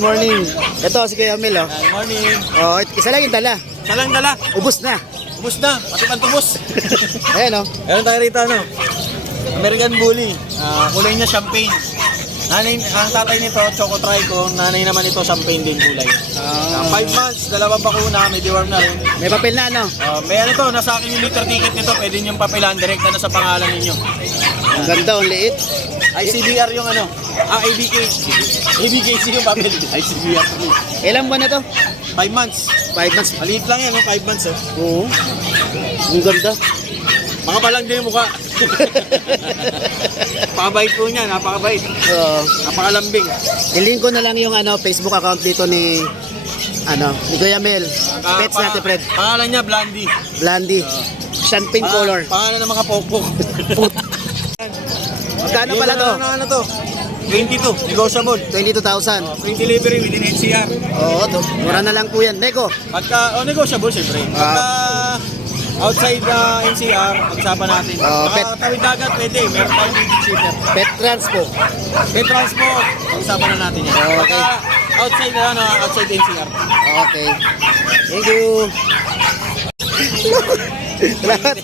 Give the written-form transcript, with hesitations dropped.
morning. Ito si Kuya Mel, oh. Good morning. Oh, isa lang yung dala. Salang dala. Ubus na. Ubus na. Pati pantubos. Ayan, oh. Meron tayo rito, ano? American Bully. Kulay niya champagne. Ang tatay nito, Choco Trico. Nanay naman ito, champagne din kulay. 5 months, dalawang bakuna, may deworm na rin. May papel na, ano? May ano to, nasa akin yung liter ticket nito. Pwede niyong papilan, direkta na sa pangalan ninyo. Ang ganda, ang liit. ICBR yung ano. ABK. ABKC yung papel. ICBR. Ilang buwan na to? 5 months. 5 months. Maliit lang yan, 5 months eh. Oo. Ang ganda. Mga balang din yung mukha. Napakabait po niya, napakabait. Oo. Napakalambing. I-link ko na lang yung ano, Facebook account dito ni ni Kuya Mel. Pets natin, Fred. Pangalan niya, Blandy. Blandy. Champagne color. Pangalan ng mga pokpok. Magkano pala to? Ano to? 22, negotiable. 22,000. Free delivery within NCR. Oo, to. Mura na lang po yan. Neko. Pagka, negotiable siyempre. Pagka outside NCR, pag-usapan natin. Tawid dagat, pwede. Meron tayong big shipper. Pet transpo. Pet transport, pag-usapan na natin yan. Okay. Pagka outside NCR. Okay. Thank you. Salamat.